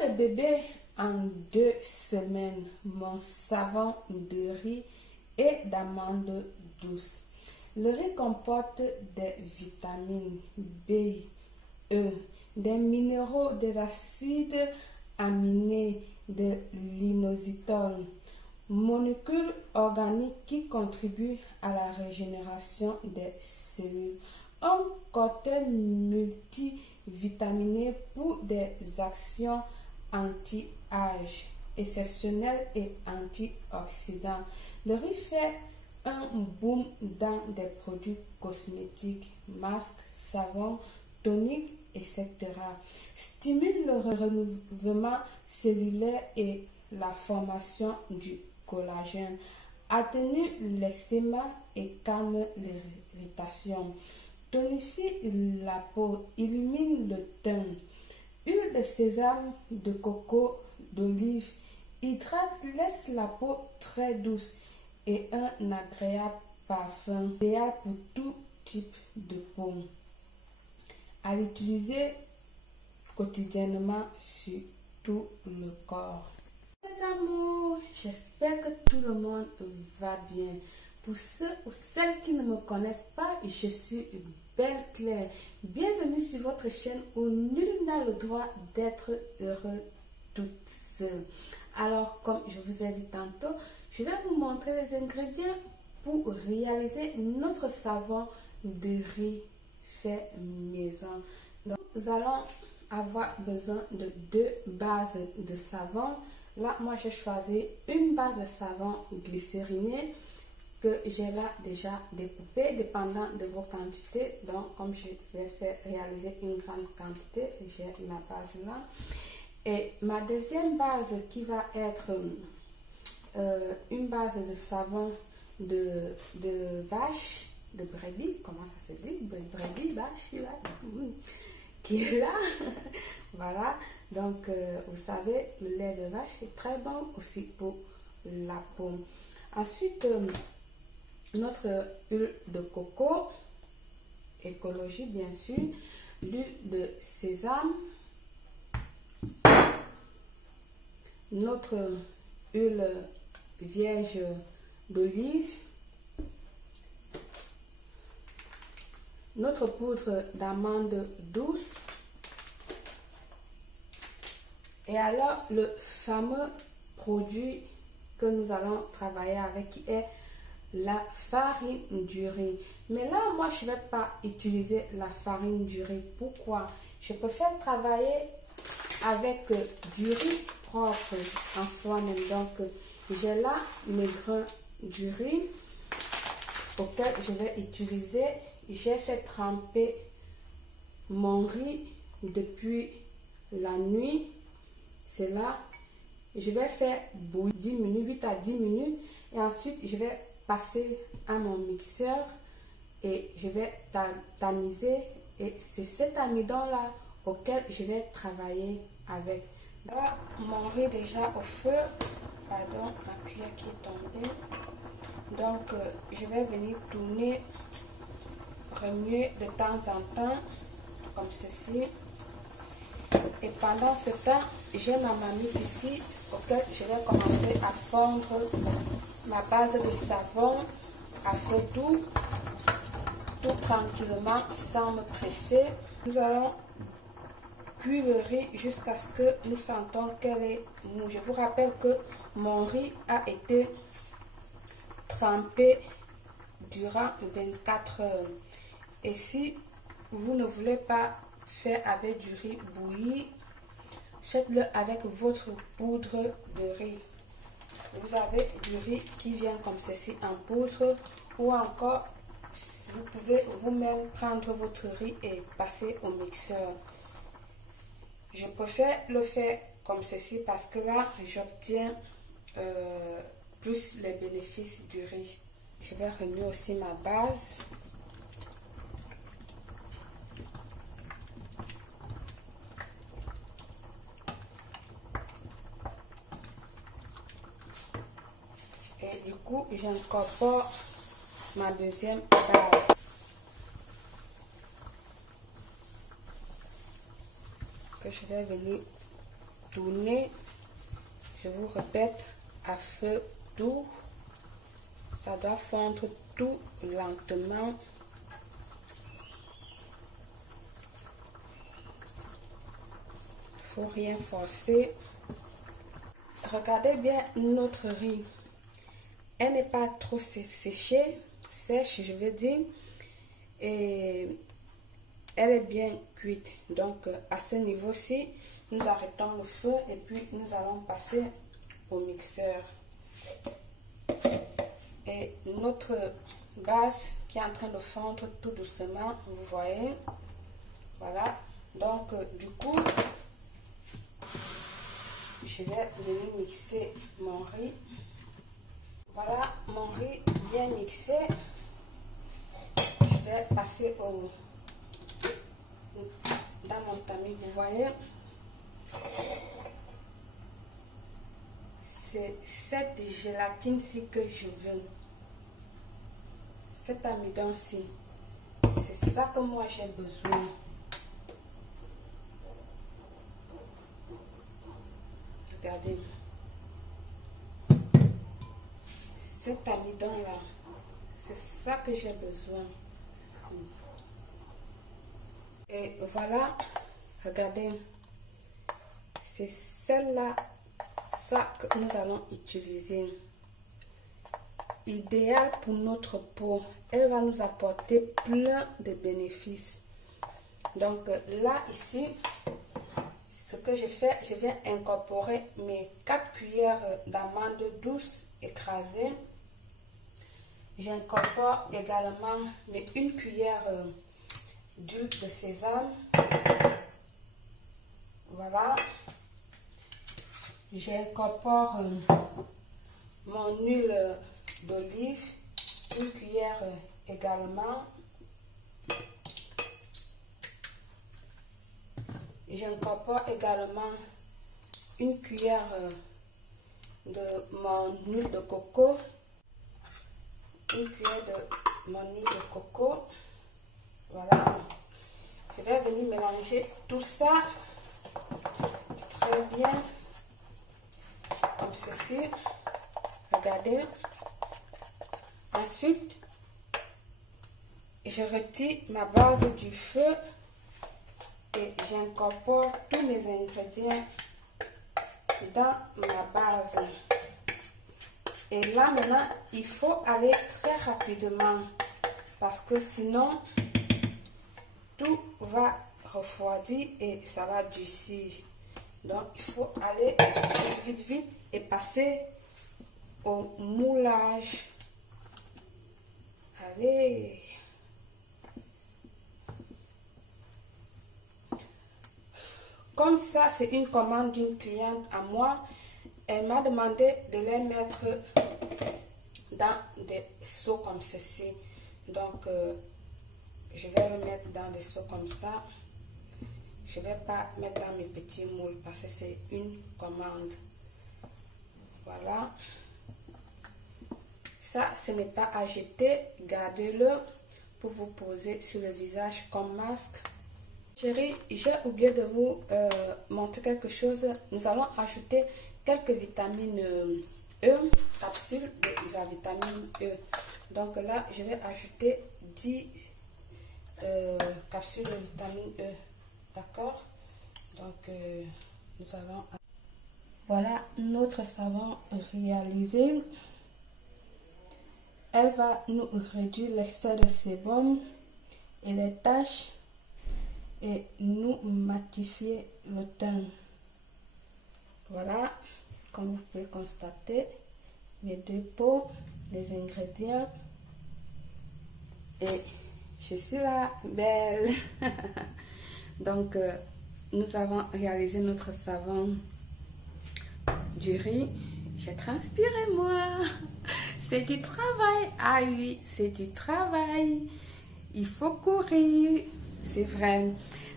de bébé en 2 semaines. Mon savon de riz et d'amandes douces. Le riz comporte des vitamines B, E, des minéraux, des acides aminés, de l'inositol, molécules organiques qui contribuent à la régénération des cellules. Un cocktail multivitaminé pour des actions anti-âge exceptionnelles et antioxydants. Le riz fait un boom dans des produits cosmétiques, masques, savons, toniques, etc. Stimule le renouvellement cellulaire et la formation du collagène. Atténue l'eczéma et calme l'irritation. Tonifie la peau, illumine le teint. Huile de sésame, de coco, d'olive, hydrate, laisse la peau très douce et un agréable parfum, idéal pour tout type de peau. À l'utiliser quotidiennement sur tout le corps. Mes amours, j'espère que tout le monde va bien. Pour ceux ou celles qui ne me connaissent pas, je suis Belle Claire. Bienvenue sur votre chaîne où nul n'a le droit d'être heureux toute seule. Alors, comme je vous ai dit tantôt, je vais vous montrer les ingrédients pour réaliser notre savon de riz fait maison. Donc, nous allons avoir besoin de 2 bases de savon. Là, moi, j'ai choisi une base de savon glycériné que j'ai là déjà découpé dépendant de vos quantités. Donc, comme je vais faire réaliser une grande quantité, j'ai ma base là. Et ma deuxième base qui va être une base de savon de vache, de brebis, comment ça se dit, brebis, vache, là, qui est là. Voilà, donc vous savez, le lait de vache est très bon aussi pour la peau. Ensuite, notre huile de coco, écologie bien sûr, l'huile de sésame, notre huile vierge d'olive, notre poudre d'amande douce et alors le fameux produit que nous allons travailler avec qui est la farine du riz. Mais là, moi, je ne vais pas utiliser la farine du riz. Pourquoi? Je préfère travailler avec du riz propre en soi-même. Donc, j'ai là mes grains du riz auquel je vais utiliser. J'ai fait tremper mon riz depuis la nuit. C'est là. Je vais faire bouillir 10 minutes, 8 à 10 minutes. Et ensuite, je vais passer à mon mixeur et je vais tamiser. Et c'est cet amidon-là auquel je vais travailler avec. Là, mon riz déjà au feu. Pardon, ma cuillère qui est tombée. Donc, je vais venir tourner, remuer de temps en temps, comme ceci. Et pendant ce temps, j'ai ma marmite ici, auquel je vais commencer à fondre ma base de savon à feu doux, tout tranquillement, sans me presser. Nous allons cuire le riz jusqu'à ce que nous sentons qu'elle est mou. Je vous rappelle que mon riz a été trempé durant 24 heures. Et si vous ne voulez pas faire avec du riz bouilli, faites-le avec votre poudre de riz. Vous avez du riz qui vient comme ceci en poudre, ou encore vous pouvez vous-même prendre votre riz et passer au mixeur. Je préfère le faire comme ceci parce que là j'obtiens plus les bénéfices du riz. Je vais remuer aussi ma base. Et du coup, j'incorpore ma deuxième base. Que je vais venir tourner, je vous répète, à feu doux. Ça doit fondre tout lentement. Il ne faut rien forcer. Regardez bien notre riz. Elle n'est pas trop séchée, sèche je veux dire. Et elle est bien cuite. Donc à ce niveau-ci, nous arrêtons le feu et puis nous allons passer au mixeur. Et notre base qui est en train de fondre tout doucement, vous voyez. Voilà. Donc du coup, je vais venir mixer mon riz. Voilà mon riz bien mixé. Je vais passer dans mon tamis, vous voyez. C'est cette gélatine-ci que je veux. Cet amidon-ci. C'est ça que moi j'ai besoin. Regardez. Cet amidon-là. C'est ça que j'ai besoin. Et voilà. Regardez. C'est celle-là. Ça que nous allons utiliser. Idéal pour notre peau. Elle va nous apporter plein de bénéfices. Donc là, ici, ce que je fais, je viens incorporer mes 4 cuillères d'amandes douces écrasées. J'incorpore également mes 1 cuillère d'huile de sésame. Voilà. J'incorpore mon huile d'olive, 1 cuillère également. J'incorpore également 1 cuillère de mon huile de coco. 1 cuillère de mon huile de coco. Voilà. Je vais venir mélanger tout ça très bien. Comme ceci. Regardez. Ensuite, je retire ma base du feu et j'incorpore tous mes ingrédients dans ma base. Et là maintenant, il faut aller très rapidement parce que sinon, tout va refroidir et ça va durcir. Donc, il faut aller vite et passer au moulage. Allez. Comme ça, c'est une commande d'une cliente à moi. Elle m'a demandé de les mettre dans des seaux comme ceci. Donc, je vais le mettre dans des seaux comme ça. Je ne vais pas mettre dans mes petits moules parce que c'est une commande. Voilà. Ça, ce n'est pas à jeter. Gardez-le pour vous poser sur le visage comme masque. Chérie, j'ai oublié de vous montrer quelque chose. Nous allons ajouter quelques vitamines E, capsules de la vitamine E. Donc là, je vais ajouter 10 capsules de vitamine E. D'accord? Donc, nous allons... Voilà notre savon réalisé. Elle va nous réduire l'excès de sébum et les taches et nous matifier le teint. Voilà, comme vous pouvez constater, mes 2 pots, les ingrédients. Et je suis là, belle. Donc, nous avons réalisé notre savon du riz. J'ai transpiré, moi. C'est du travail. Ah oui, c'est du travail. Il faut courir. C'est vrai.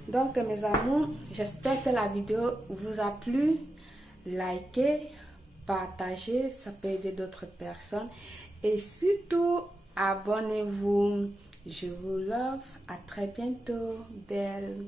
Donc, mes amours, j'espère que la vidéo vous a plu. Likez, partagez, ça peut aider d'autres personnes. Et surtout, abonnez-vous. Je vous love. À très bientôt. Belle.